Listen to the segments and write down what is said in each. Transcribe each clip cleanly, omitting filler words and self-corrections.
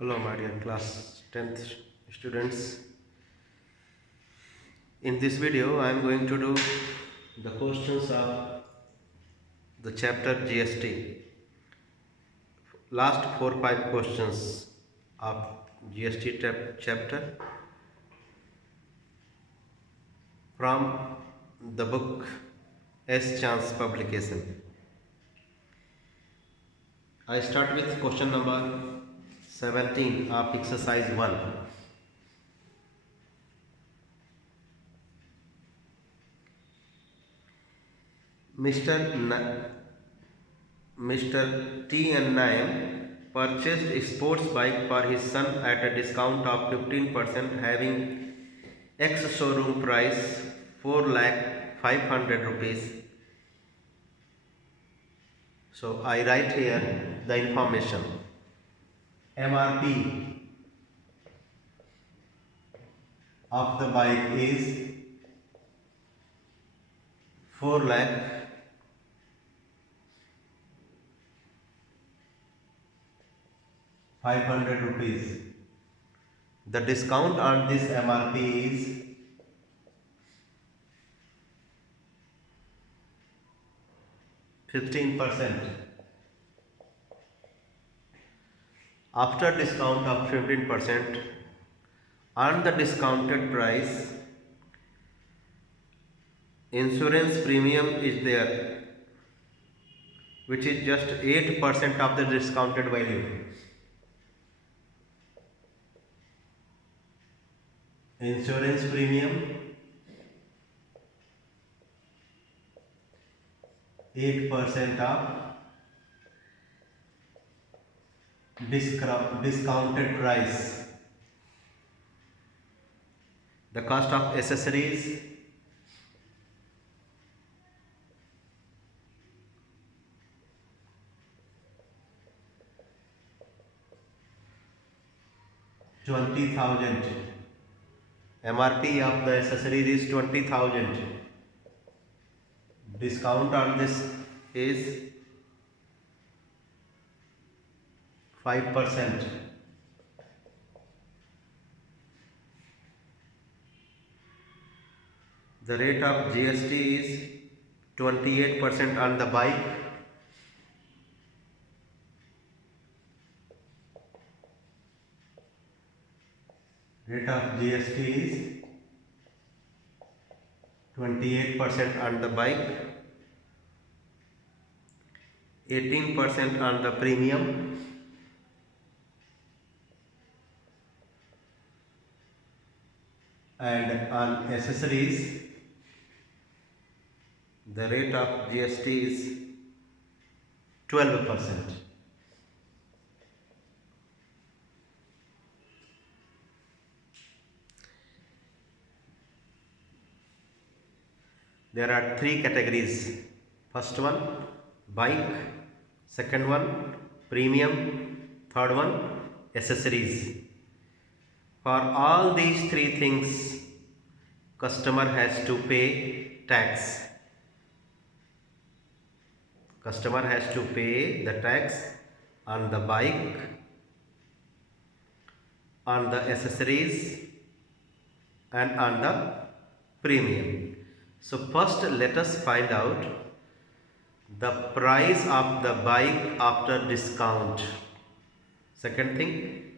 Hello, my dear class 10th students. In this video, I am going to do the questions of the chapter GST. Last 4-5 questions of GST chapter from the book S. Chance publication. I start with question number 17 of exercise 1. Mr. Mr. T and Naim purchased a sports bike for his son at a discount of 15%, having X showroom price 4,500,000 rupees. So I write here the information. MRP of the bike is 4,500,000 rupees. The discount on this MRP is 15%. After discount of 15% on the discounted price, insurance premium is there, which is just 8% of the discounted value. Insurance premium 8% of discounted price. The cost of accessories 20,000. MRP of the accessories is 20,000. Discount on this is 5%. The rate of GST is 28% on the bike. Rate of GST is 28% on the bike, 18% on the premium, and on accessories the rate of GST is 12%. There are 3 categories. First one, bike. Second one, premium. Third one, accessories. For all these 3 things, customer has to pay tax. Customer has to pay the tax on the bike, on the accessories, and on the premium. So first let us find out the price of the bike after discount. Second thing,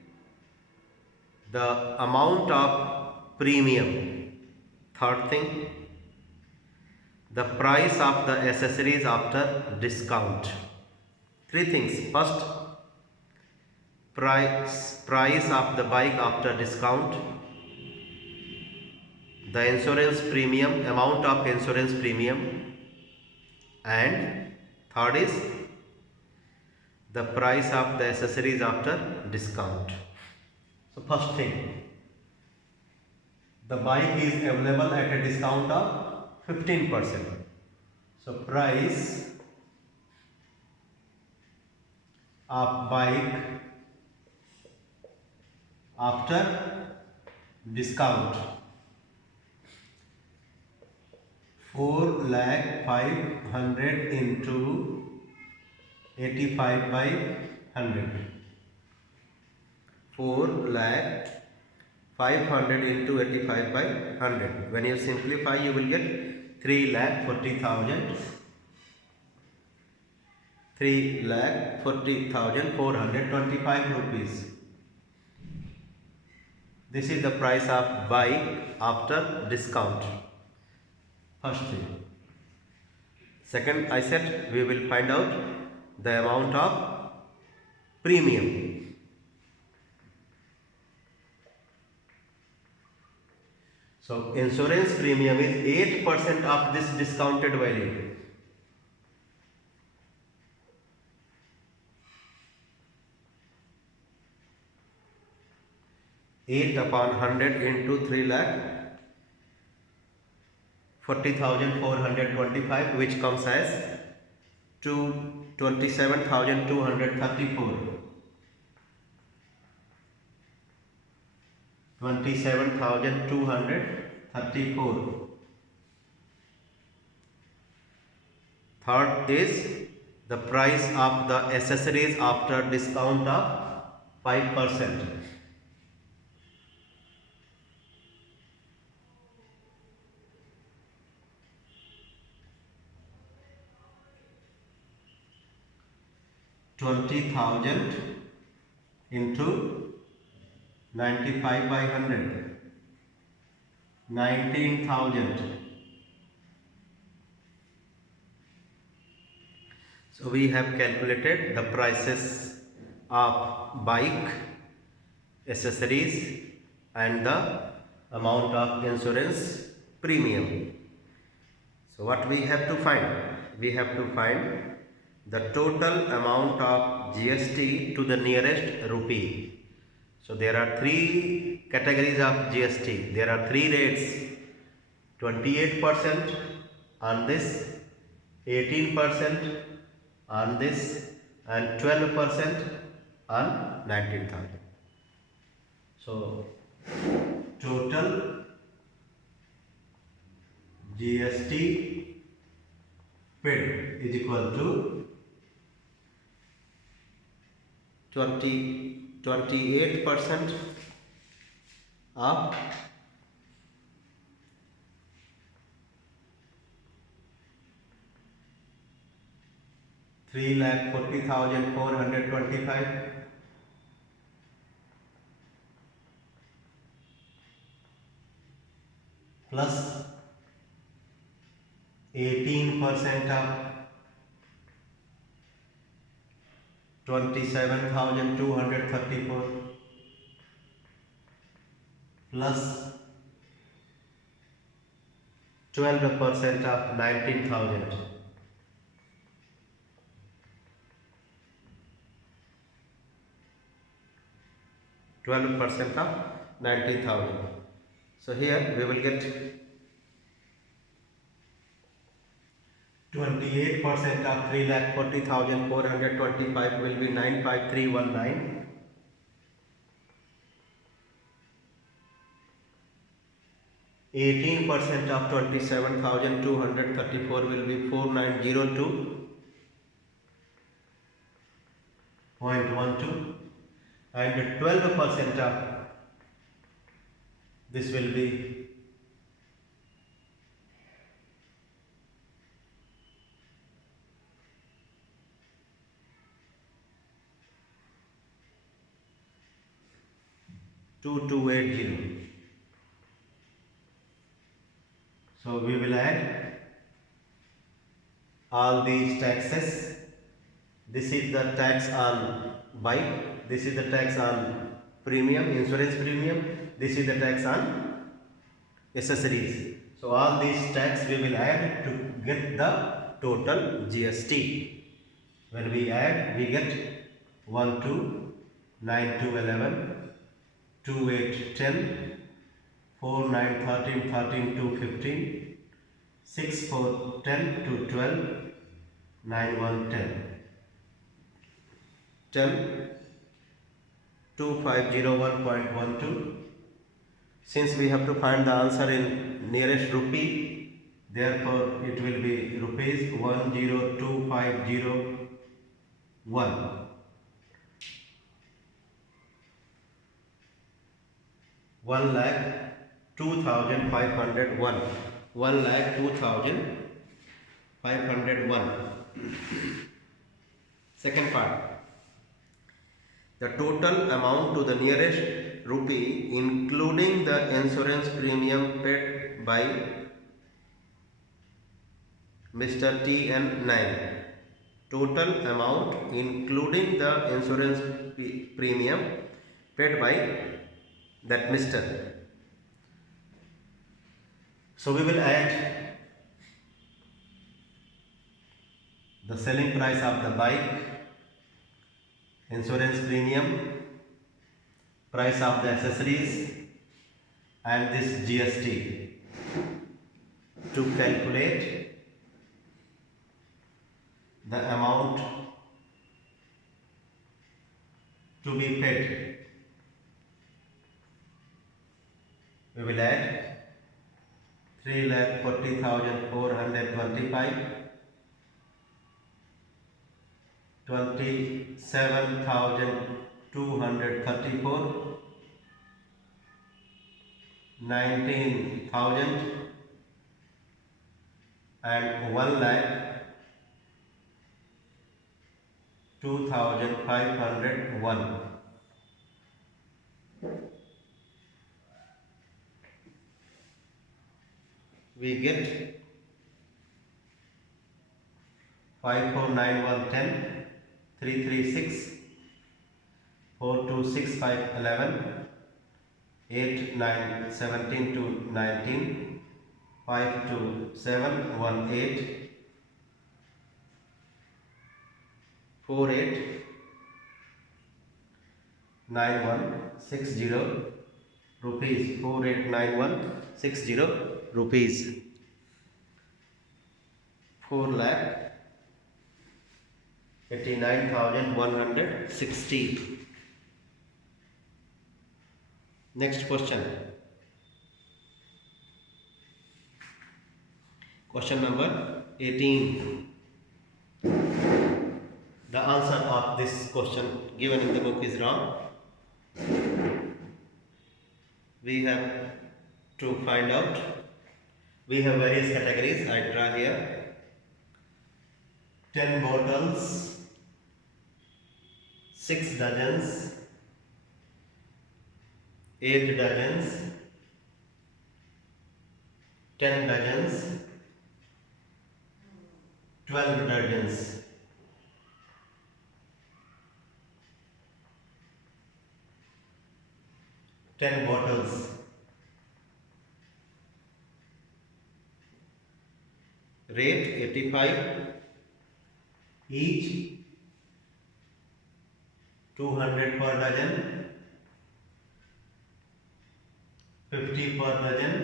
the amount of premium. Third thing, the price of the accessories after discount. 3 things. First, price of the bike after discount, the insurance premium, amount of insurance premium, and third is the price of the accessories after discount. So first thing, the bike is available at a discount of 15%. So price of bike after discount 4,500,000 into 85 by 100. 4 lakh 500 into 85 by 100. When you simplify, you will get 3,40,000. 3,40,425 rupees. This is the price of bike after discount. First thing. Second, I said we will find out the amount of premium. So insurance premium is 8% of this discounted value. 8 upon 100 into 3,40,425, which comes as 27,234. 27,234. Third is the price of the accessories after discount of 5%. $20,000 into 95 by 100. 19,000. So we have calculated the prices of bike, accessories and the amount of insurance premium. So what we have to find? We have to find the total amount of GST to the nearest rupee. So there are three categories of GST. There are three rates: 28% on this, 18% on this, and 12% on 19,000. So total GST paid is equal to 28% of 3,40,425 plus 18% of 27,234 plus 12% of 19,000. 12% of 19,000. So here we will get 28% of 3,40,425 will be 95319. 18% of 27,234 will be 4,902.12, and 12% of this will be 2,280. So we will add all these taxes. This is the tax on bike, this is the tax on premium, insurance premium, this is the tax on accessories. So all these tax we will add to get the total GST. When we add, we get 1, 2, 9, 2, 11, 2, 8, 10, 4, 9, 13, 13, 2, 15, 6, 4, 10, 2, 12, 9, 1, 10. 10, 2501.12. Since we have to find the answer in nearest rupee, therefore it will be rupees 102,501. 1,02,501. 1,02,501. Second part. The total amount to the nearest rupee, including the insurance premium paid by Mr. TN9. Total amount including the insurance premium paid by that Mr. So we will add the selling price of the bike, insurance premium, price of the accessories and this GST to calculate the amount to be paid. We will add 3,40,425, 27,234, 19,000 and 1,02,501. We get 549110, 336, 426511, 8917 to 19, 52718, 489160 rupees, 489160 rupees, 4,89,160. Next question. Question number 18. The answer of this question given in the book is wrong. We have to find out. We have various categories. I draw here 10 bottles, 6 dozens, 8 dozens, 10 dozens, 12 dozens. Ten bottles. Rate 85 each, 200 per dozen, 50 per dozen,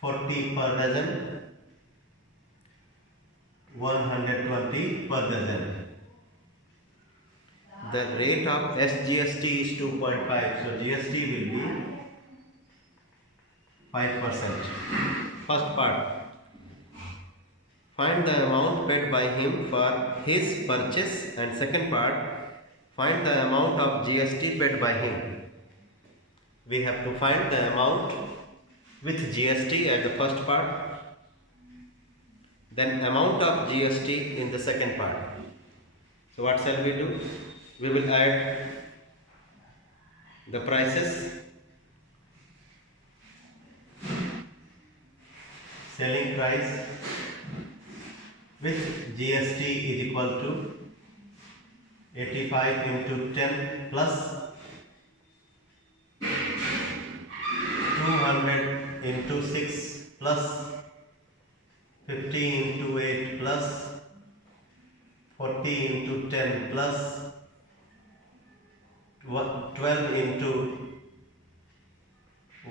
40 per dozen, 120 per dozen. The rate of SGST is 2.5, so GST will be 5%. First part. Find the amount paid by him for his purchase, and second part, find the amount of GST paid by him. We have to find the amount with GST at the first part, then amount of GST in the second part. So what shall we do? We will add the prices. Selling price with GST is equal to 85 into 10 plus 200 into 6 plus 50 into 8 plus 40 into 10 plus 12 into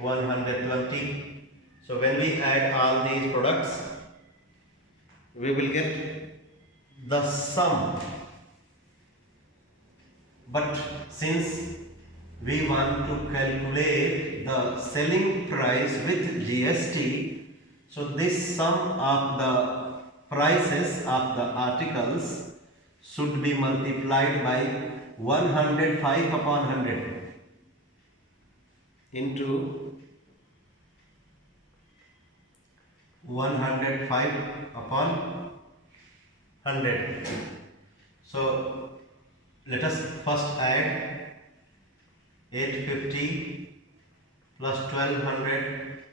120. So when we add all these products, we will get the sum. But since we want to calculate the selling price with GST, so this sum of the prices of the articles should be multiplied by 105 upon 100 into 105 upon 100. So let us first add 850 plus 1200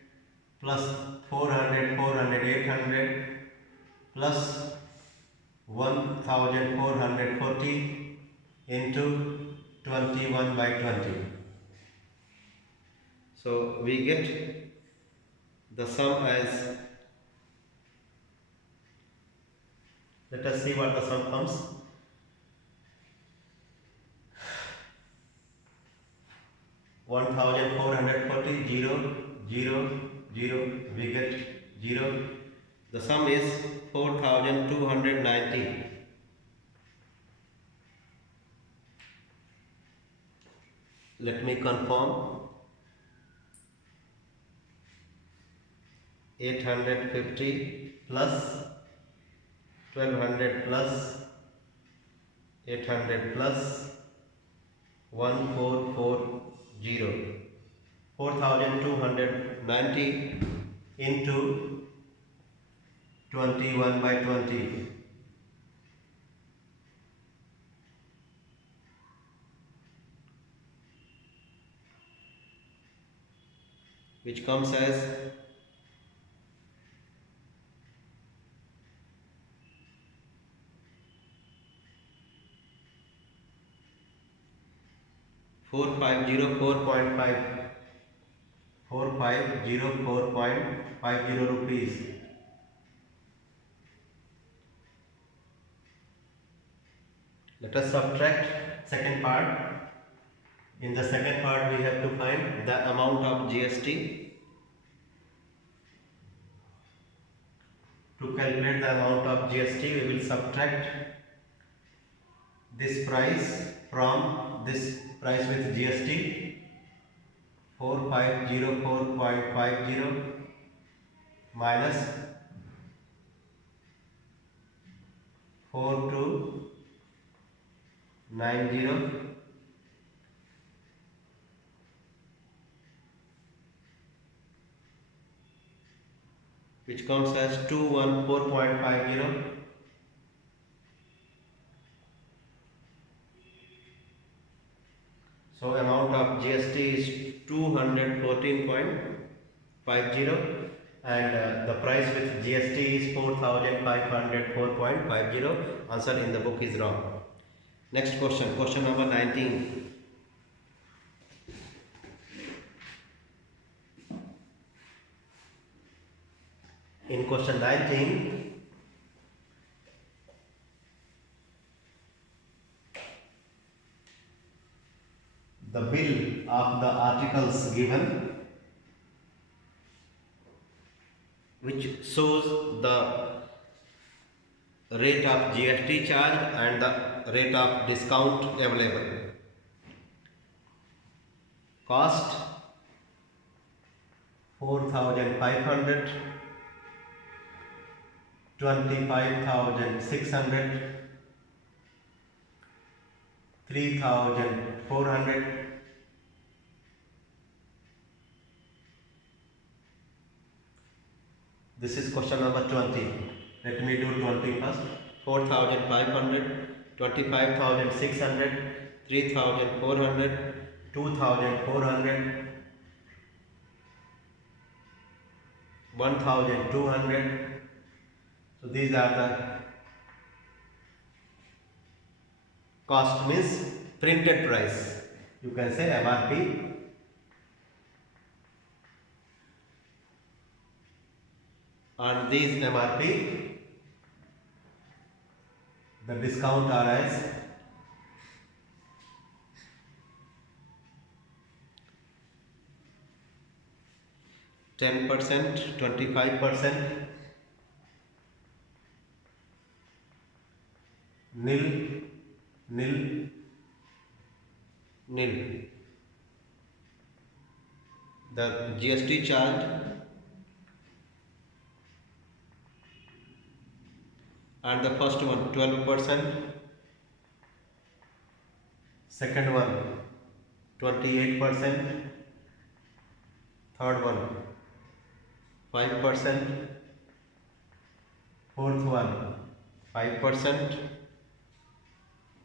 plus 400, 800 plus 1440 into 21 by 20. So we get the sum as, let us see what the sum comes. 1440, 0, 0, 0, we get 0. The sum is 4290. Let me confirm. 850 plus 1200 plus 800 plus 1440, 4290 into 21 by 20, which comes as 4504.50 rupees. Let us subtract second part. In the second part we have to find the amount of GST. To calculate the amount of GST, we will subtract this price from this price with GST, 4504.50 minus 4290, which comes as 214.50. So amount of GST is 214.50 and the price with GST is 4504.50. Answer in the book is wrong. Next question, question number 19. In question 19, the bill of the articles given, which shows the rate of GST charge and the rate of discount available. Cost 4,500, 25,600, 3,400, this is question number 20. Let me do 20 first. 4,500, 25,600, 3,400, 2,400, 1,200. So these are the cost, means printed price. You can say MRP. On these MRP, the discount are as 10%, 25%, nil, nil, nil. The GST charge and the first one 12%, second one 28%, third one 5%, fourth one 5%,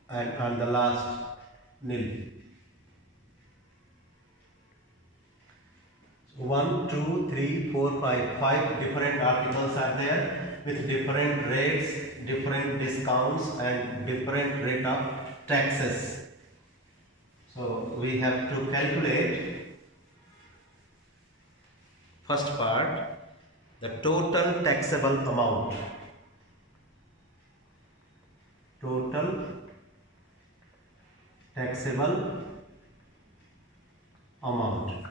and on the last nil. 1, 2, 3, 4, 5. 5 different articles are there with different rates, different discounts, and different rate of taxes. So we have to calculate first part, the total taxable amount. Total taxable amount.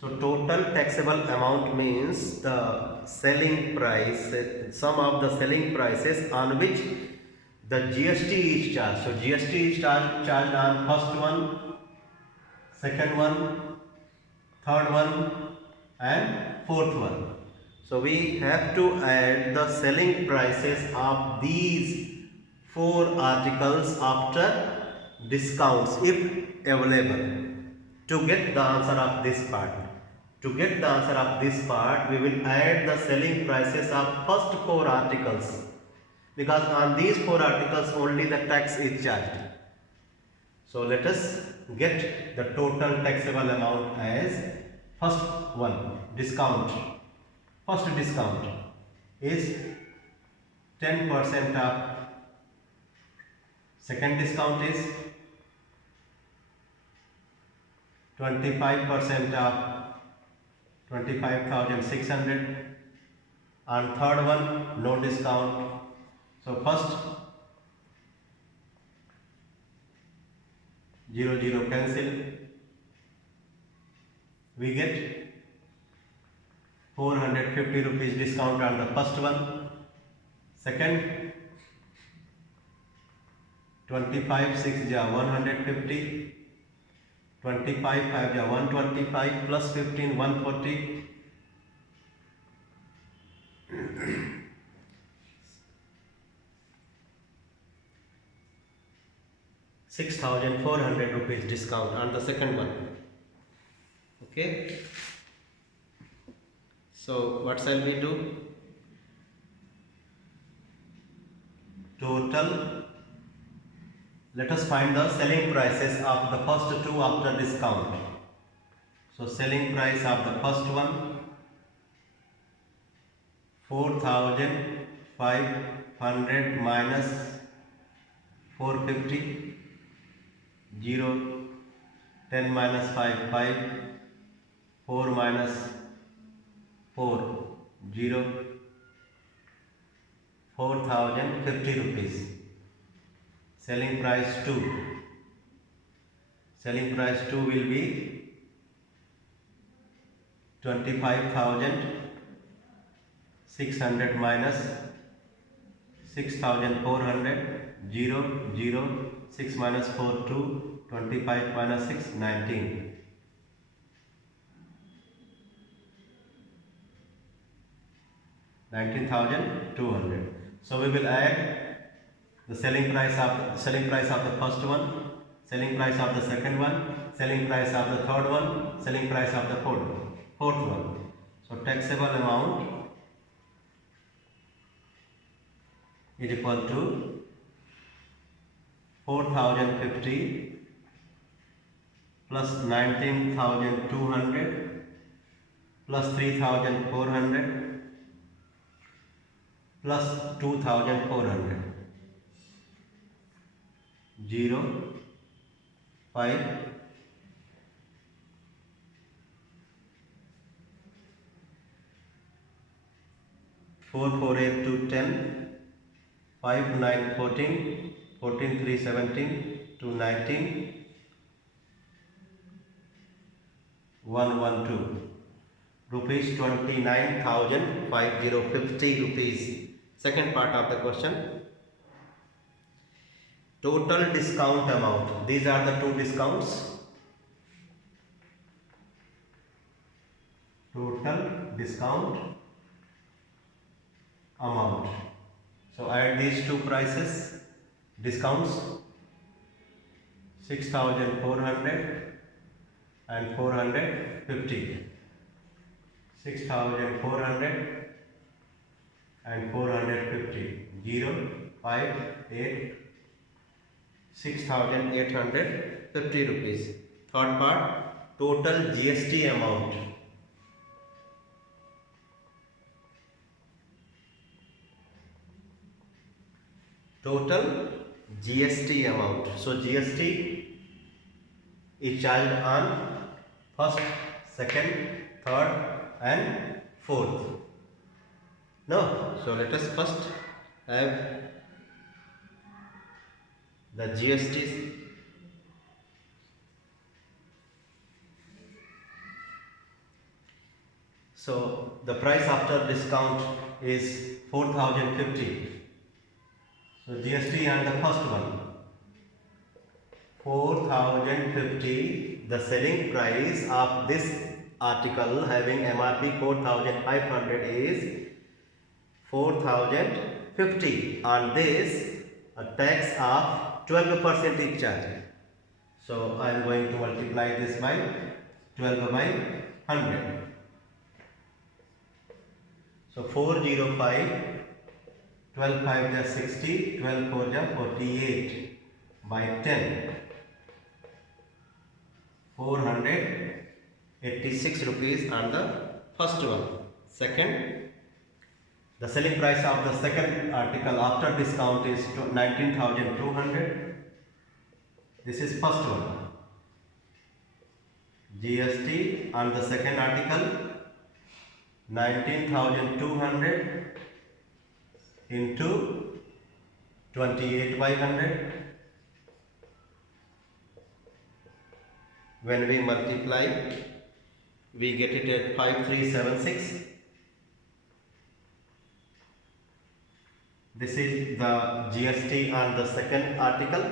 So total taxable amount means the selling price, sum of the selling prices on which the GST is charged. So GST is charged on first one, second one, third one, and fourth one. So we have to add the selling prices of these 4 articles after discounts if available to get the answer of this part. To get the answer of this part, we will add the selling prices of first 4 articles, because on these 4 articles only the tax is charged. So let us get the total taxable amount as first one, discount. First discount is 10% of, second discount is 25% of 25,600, and third one no discount. So first 0 0 cancel, we get 450 rupees discount on the first one. Second 25 6 ja 150, 25 5 ja 125, plus 15 140, 6,400 rupees discount on the second one. Okay, so what shall we do? Total, let us find the selling prices of the first 2 after discount. So selling price of the first one 4,500 minus 450, 0, 10 minus 5, 5, 4 minus 4, 0, 4,050 rupees. Selling price 2. Selling price 2 will be 25,600 minus 6,400, 0, 0, 6 minus 4, 2, 25 minus 6, 19. 19,200. So we will add the selling price of the first one, selling price of the second one, selling price of the third one, selling price of the fourth one. So taxable amount is equal to 4,050 plus 19,200 plus 3,400 plus 2,400, 0, 5, 4, 4, 8, 2, 10, 5, 9, 14, 14, 3, 17, 2, 19, 1, 1, 2. Rupees 29,550 rupees. Second part of the question. Total discount amount. These are the 2 discounts. Total discount amount. So add these 2 prices, discounts. 6,400 and 450. 6,400 and 450. 0, 5, 8, 6,850 rupees. Third part, total GST amount. Total GST amount. So GST is charged on first, second, third and fourth. No, so let us first have the GST. So the price after discount is 4,050. So GST on the first one, 4,050. The selling price of this article having MRP 4,500 is 4,050. On this, a tax of 12% is charged. So I am going to multiply this by 12 by 100. So 405, 12 5 is 60, 12 4 is 48 by 10. 486 rupees on the first one. Second, the selling price of the second article after discount is 19,200. This is first one. GST on the second article 19,200 into 28 by 100. When we multiply, we get it at 5376. This is the GST on the second article.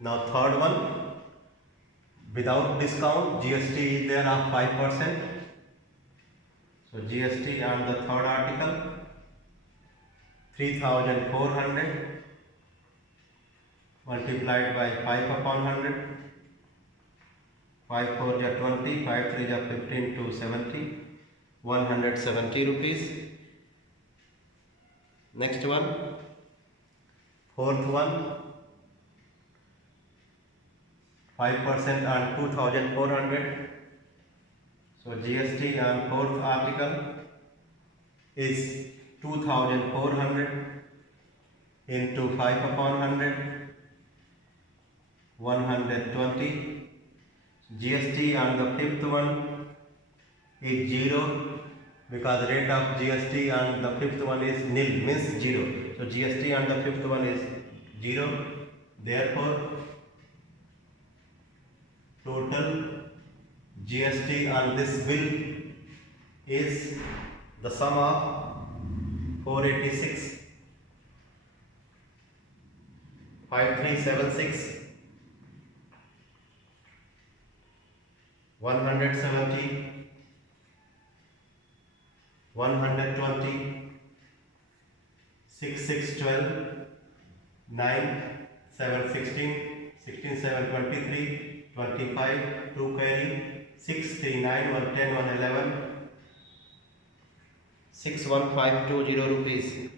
Now third one, without discount, GST is there of 5%. So GST on the third article, 3,400 multiplied by 5 upon 100. 5 4 is 20, 5 3 is 15 to 70, 170 rupees. Next one, fourth one, 5% on 2,400. So GST on fourth article is 2,400 into 5 upon 100, 120. GST on the fifth one is 0 because the rate of GST on the fifth one is nil, means 0. So GST on the fifth one is 0. Therefore, total GST on this bill is the sum of 486, 5376, 170, 120, 6 6 12, 9 7 16, 16 7 23, 25, 2 carry, 6 3 9 1 10 1 11, 61520 rupees.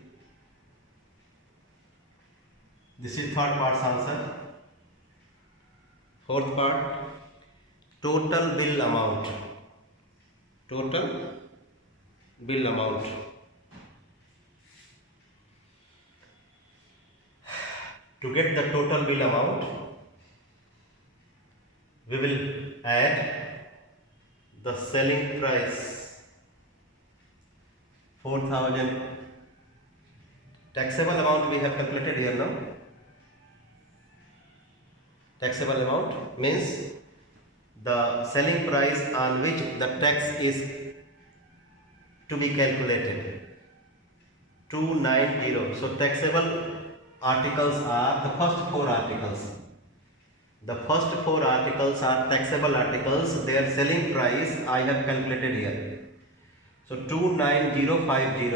This is third part's answer. Fourth part, total bill amount. Total bill amount. To get the total bill amount, we will add the selling price 4,000. Taxable amount we have calculated here now. Taxable amount means the selling price on which the tax is to be calculated. 290. So taxable articles are the first 4 articles. The first 4 articles are taxable articles. Their selling price I have calculated here. So 29050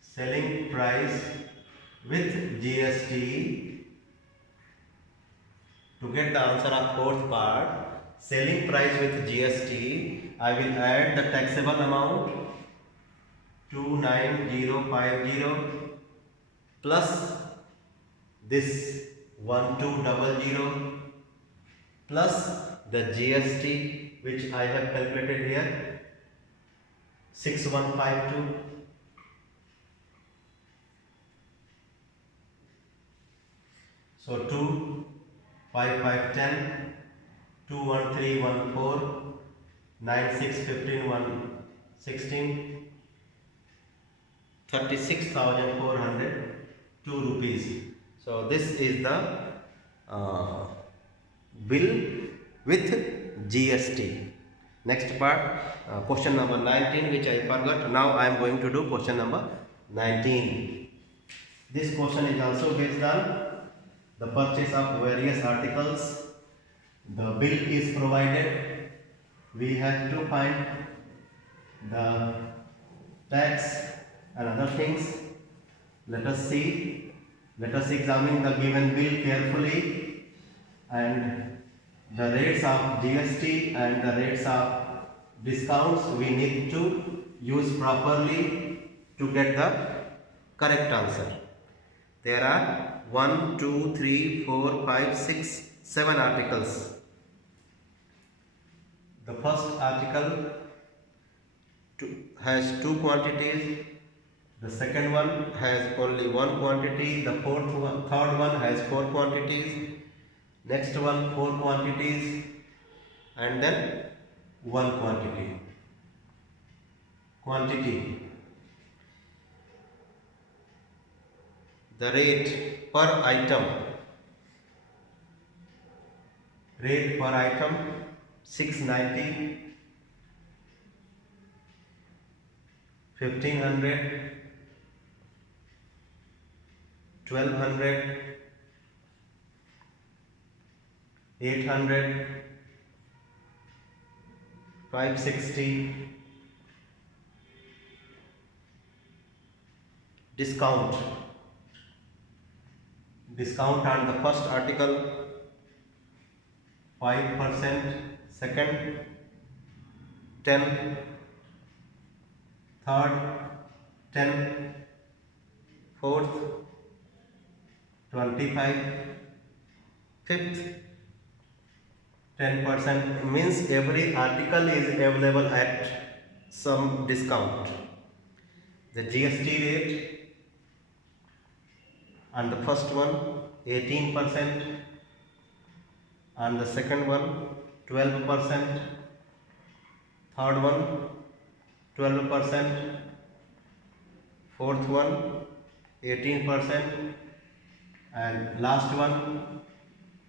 selling price with GST To get the answer of fourth part, selling price with GST, I will add the taxable amount 29050 plus this 1200 plus the GST which I have calculated here 6152. So 2 5 5 10 2 1 3 1 4 9 6 15 1 16 36,402 rupees. So this is the bill with GST. Next part, question number 19, which I forgot. Now I am going to do question number 19. This question is also based on the purchase of various articles. The bill is provided. We have to find the tax and other things. Let us see. Let us examine the given bill carefully, and the rates of GST and the rates of discounts we need to use properly to get the correct answer. There are 1, 2, 3, 4, 5, 6, 7 articles. The first article has 2 quantities. The second one has only 1 quantity. The third one has 4 quantities. Next one 4 quantities, and then 1 quantity. The rate per item 690, 1500, 1200, 800, 560. Discount on the first article 5%, second 10, third 10, fourth 25, fifth 10%, means every article is available at some discount. The GST rate on the first one 18%, on the second one 12%, third one 12%, fourth one 18%, and last one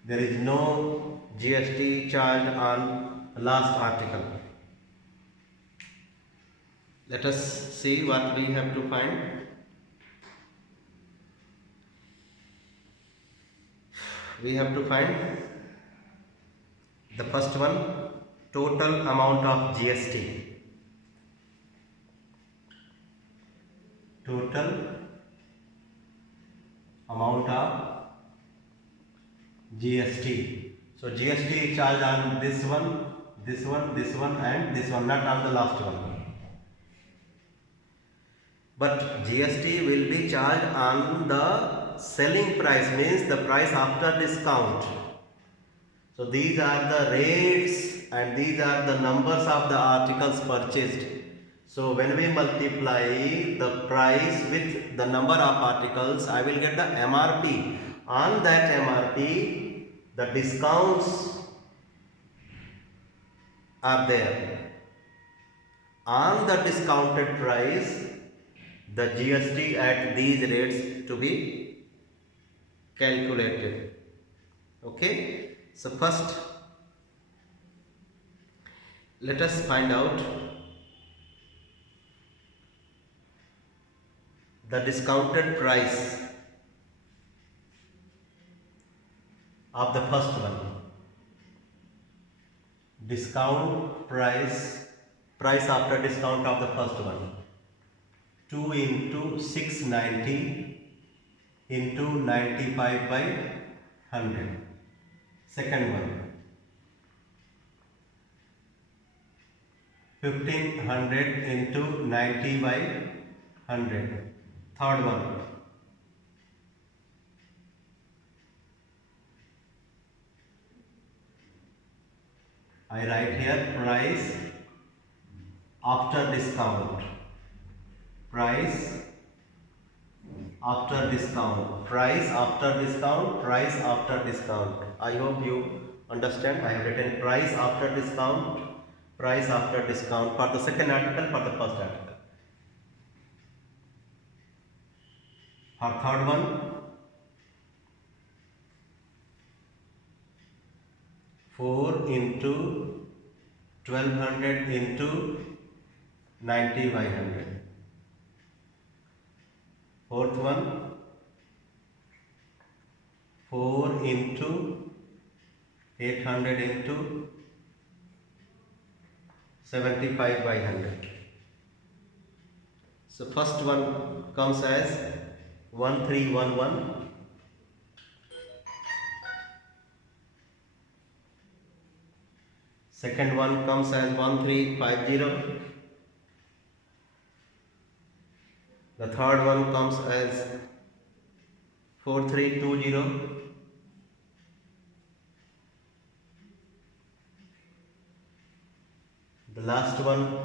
there is no GST charged on last article. Let us see what we have to find. We have to find the first one, total amount of GST. Total amount of GST. So GST is charged on this one, this one, this one, and this one, not on the last one. But GST will be charged on the selling price, means the price after discount. So these are the rates and these are the numbers of the articles purchased. So when we multiply the price with the number of articles, I will get the MRP. On that MRP, the discounts are there. On the discounted price, the GST at these rates to be calculated. Okay, so first let us find out the discounted price of the first one. Discount price after discount of the first one, 2 into 690 into 95 by 100. Second one, 1500 into 90 by 100. Third one, I write here price after discount. Price after discount. Price after discount. Price after discount. I hope you understand. I have written price after discount. Price after discount for the second article, for the first article. For third one, 4 into 1200 into 90 by 100. Fourth one, 4 into 800 into 75 by 100. So first one comes as 1311. Second one comes as 1350. The third one comes as 4320. The last one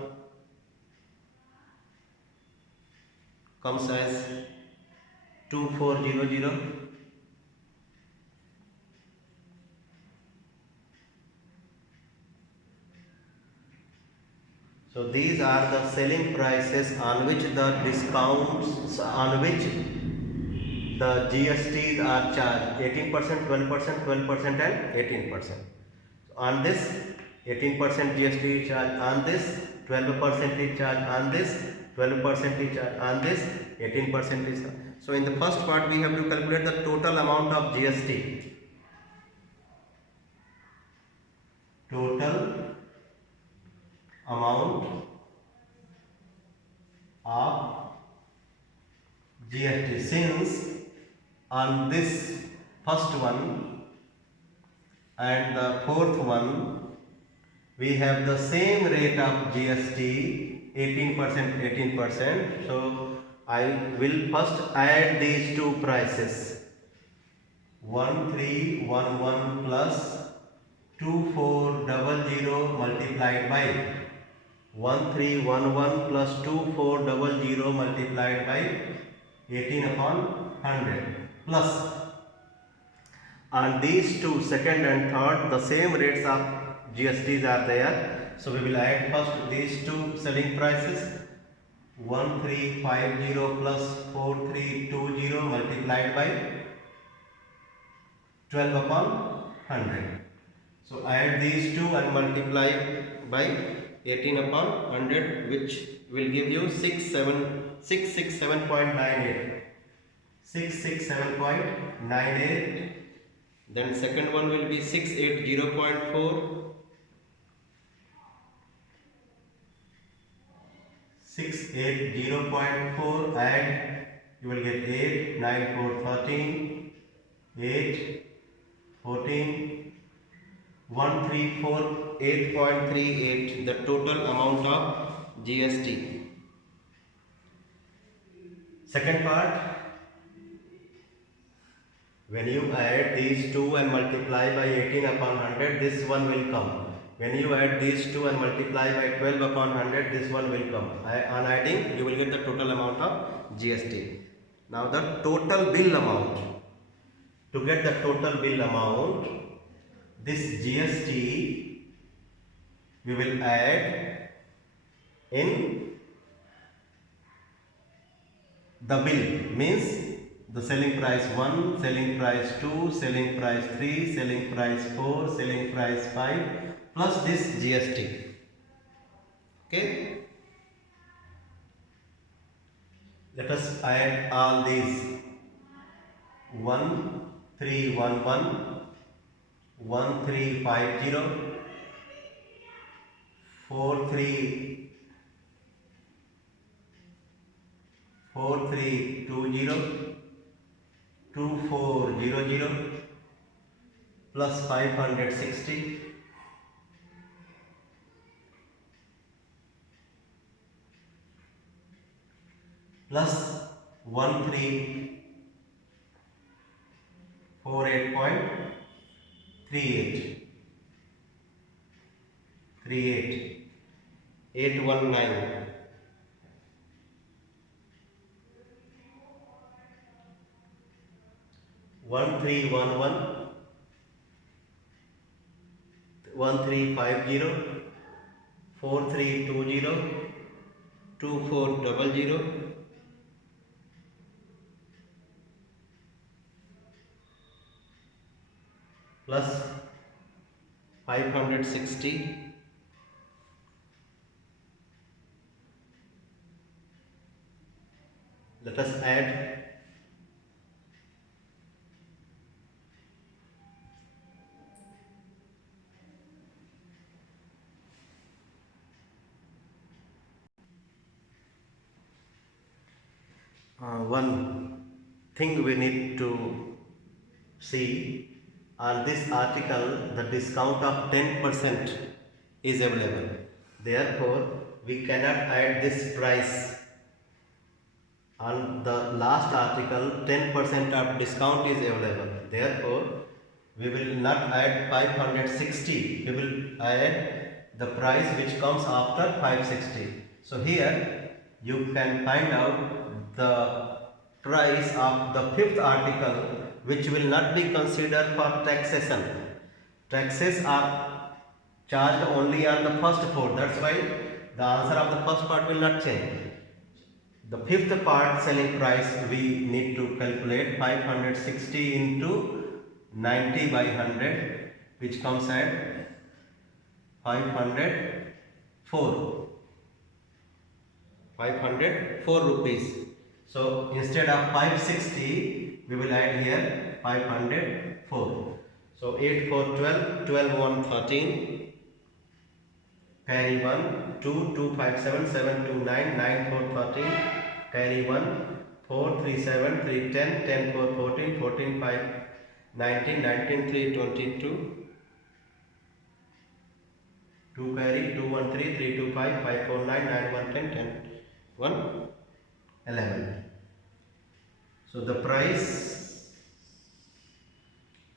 comes as 2400. So these are the selling prices on which the discounts, on which the GSTs are charged, 18%, 12%, 12% and 18%. So on this 18% GST is charged, on this 12% is charged, on this 12% is charged, on this 18% is charged. So in the first part we have to calculate the total amount of GST. Total amount of GST, since on this first one and the fourth one we have the same rate of GST, 18%, 18%. So I will first add these two prices, 1311 plus 2400 multiplied by 1311 plus 2400 multiplied by 18 upon 100 plus on these two, second and third, the same rates of GSTs are there. So we will add first these two selling prices, 1350 plus 4320 multiplied by 12 upon 100. So add these two and multiply by 18 upon 100, which will give you 667.98. 667.98. Then second one will be 680.4. 680.4, add, you will get 8, 9, 4, 13, 8, 14, 134, 8.38, the total amount of GST. Second part, when you add these two and multiply by 18 upon 100, this one will come. When you add these two and multiply by 12 upon 100, this one will come. On adding, you will get the total amount of GST. Now the total bill amount. To get the total bill amount, this GST we will add in the bill, means the selling price 1, selling price 2, selling price 3, selling price 4, selling price 5 plus this GST. Okay, let us add all these. 1311, 1350, 4320, 2400, plus 560 plus 1348.38 819 1311 1350 4320 2400 plus 560 let us add 1 thing we need to see on this article. The discount of 10% is available, therefore we cannot add this price. On the last article 10% of discount is available, therefore we will not add 560, we will add the price which comes after 560. So here you can find out the price of the fifth article, which will not be considered for taxation. Taxes are charged only on the first four, that's why the answer of the first part will not change. The fifth part selling price we need to calculate 560 into 90 by 100, which comes at 504 rupees. So instead of 560 we will add here 504. So 8 4 12, 12 1 13, carry 1 2 2 5 7 7 2 9 9 4 13, carry 1 4 3 7 3 10 10 4 14 14 5 19 19 3 22, 2 carry 2 1 3 3 2 5 5 4 9 9 1 10 10 1 11. So the price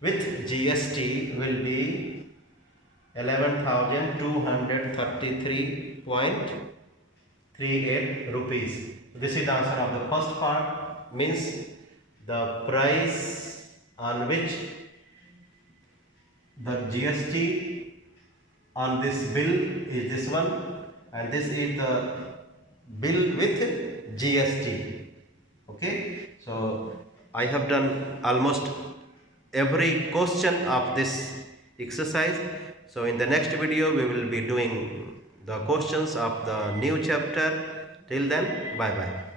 with GST will be 11,233.38 rupees. This is the answer of the first part, means the price on which the GST on this bill is this one, and this is the bill with GST. Okay, so I have done almost every question of this exercise. So in the next video we will be doing the questions of the new chapter. Till then, bye bye.